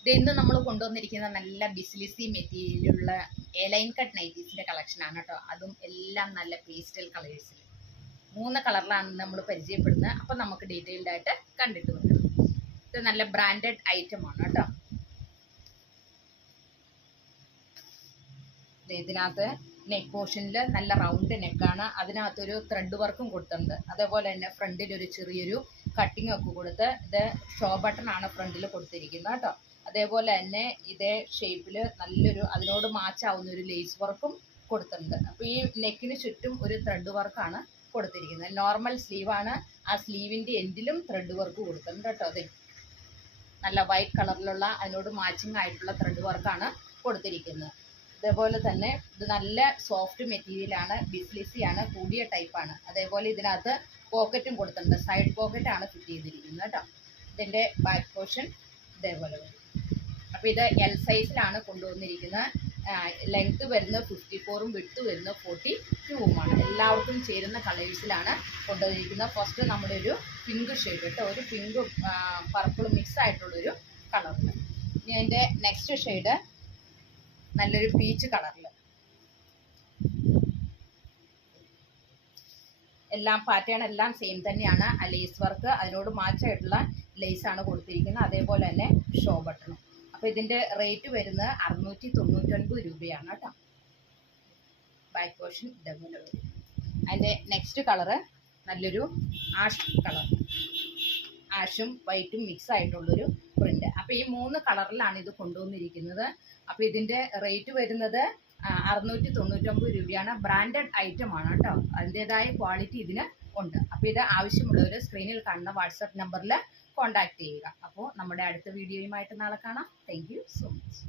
ഇത് ഇന്ന് നമ്മൾ കൊണ്ടുവന്നിരിക്കുന്ന നല്ല ബിസ്ലിസി മെറ്റീരിയലുള്ള എലൈൻ കട്ട് നൈറ്റീസിന്റെ കളക്ഷനാണ് കേട്ടോ. അതും എല്ലാം നല്ല പേസ്റ്റൽ കളേഴ്സിൽ 3 കളറിലാണ് നമ്മൾ പരിചയപ്പെടുന്നത്. അപ്പം നമുക്ക് ഡീറ്റെയിൽഡ് ആയിട്ട് കണ്ടിട്ട് വരാം. ഇത് നല്ല ബ്രാൻഡഡ് ഐറ്റം ആണ് കേട്ടോ. ഇതിനകത്ത് നെക്ക് പോർഷനിൽ നല്ല റൗണ്ട് നെക്കാണ്, അതിനകത്തൊരു ത്രെഡ് വർക്കും കൊടുത്തിട്ടുണ്ട്. അതേപോലെ തന്നെ ഫ്രണ്ടിൽ ഒരു ചെറിയൊരു കട്ടിങ് ഒക്കെ കൊടുത്ത് ഇത് ഷോ ബട്ടൺ ആണ് ഫ്രണ്ടിൽ കൊടുത്തിരിക്കുന്നത് കേട്ടോ. അതേപോലെ തന്നെ ഇതേ ഷേപ്പിൽ നല്ലൊരു അതിനോട് മാച്ചാവുന്ന ഒരു ലേസ് വർക്കും കൊടുത്തിട്ടുണ്ട്. അപ്പോൾ ഈ നെക്കിന് ചുറ്റും ഒരു ത്രെഡ് വർക്കാണ് കൊടുത്തിരിക്കുന്നത്. നോർമൽ സ്ലീവാണ്, ആ സ്ലീവിൻ്റെ എൻഡിലും ത്രെഡ് വർക്ക് കൊടുത്തിട്ടുണ്ട് കേട്ടോ. അതെ, നല്ല വൈറ്റ് കളറിലുള്ള അതിനോട് മാച്ചിങ് ആയിട്ടുള്ള ത്രെഡ് വർക്കാണ് കൊടുത്തിരിക്കുന്നത്. അതേപോലെ തന്നെ ഇത് നല്ല സോഫ്റ്റ് മെറ്റീരിയലാണ്, ബിസ്ലിസിയാണ്, കൂടിയ ടൈപ്പാണ്. അതേപോലെ ഇതിനകത്ത് പോക്കറ്റും കൊടുത്തിട്ടുണ്ട്, സൈഡ് പോക്കറ്റാണ് ഫിറ്റ് ചെയ്തിരിക്കുന്നത് കേട്ടോ. ഇതിൻ്റെ ബാക്ക് പോർഷൻ ഇതേപോലെ വരും. അപ്പോൾ ഇത് എൽ സൈസിലാണ് കൊണ്ടുവന്നിരിക്കുന്നത്. ലെങ്ത്ത് വരുന്നത് 54ഉം വിഡ്ത്ത് വരുന്നത് 42ഉമാണ്. എല്ലാവർക്കും ചേരുന്ന കളേഴ്സിലാണ് കൊണ്ടുവന്നിരിക്കുന്നത്. ഫസ്റ്റ് നമ്മുടെ ഒരു പിങ്ക് ഷെയ്ഡ് കേട്ടോ, ഒരു പിങ്കും പർപ്പിളും മിക്സ് ആയിട്ടുള്ളൊരു കളറിൽ. ഇനി അതിൻ്റെ നെക്സ്റ്റ് ഷെയ്ഡ് നല്ലൊരു പീച്ച് കളറിൽ. എല്ലാം പാറ്റേൺ എല്ലാം സെയിം തന്നെയാണ്. ആ ലേസ് വർക്ക് അതിനോട് മാച്ചായിട്ടുള്ള ലേസാണ് കൊടുത്തിരിക്കുന്നത്. അതേപോലെ തന്നെ ഷോ ബട്ടണും. അപ്പോൾ ഇതിൻ്റെ റേറ്റ് വരുന്നത് 699 രൂപയാണ് കേട്ടോ. ബാക്ക് പോർഷൻ ഇതേപോലെ വരും. അതിൻ്റെ നെക്സ്റ്റ് കളറ് നല്ലൊരു ആഷ് കളർ, ആഷും വൈറ്റും മിക്സ് ആയിട്ടുള്ളൊരു പ്രിന്റ്. അപ്പോൾ ഈ 3 കളറിലാണ് ഇത് കൊണ്ടുവന്നിരിക്കുന്നത്. അപ്പോൾ ഇതിൻ്റെ റേറ്റ് വരുന്നത് 699 രൂപയാണ്. ബ്രാൻഡഡ് ഐറ്റം ആണ് കേട്ടോ, അതിൻ്റെതായ ക്വാളിറ്റി ഇതിന് ഉണ്ട്. അപ്പോൾ ഇത് ആവശ്യമുള്ളവർ സ്ക്രീനിൽ കാണുന്ന വാട്സപ്പ് നമ്പറിൽ കോൺടാക്ട് ചെയ്യുക. അപ്പോൾ നമ്മുടെ അടുത്ത വീഡിയോയുമായിട്ട് നാളെ കാണാം. Thank you so much.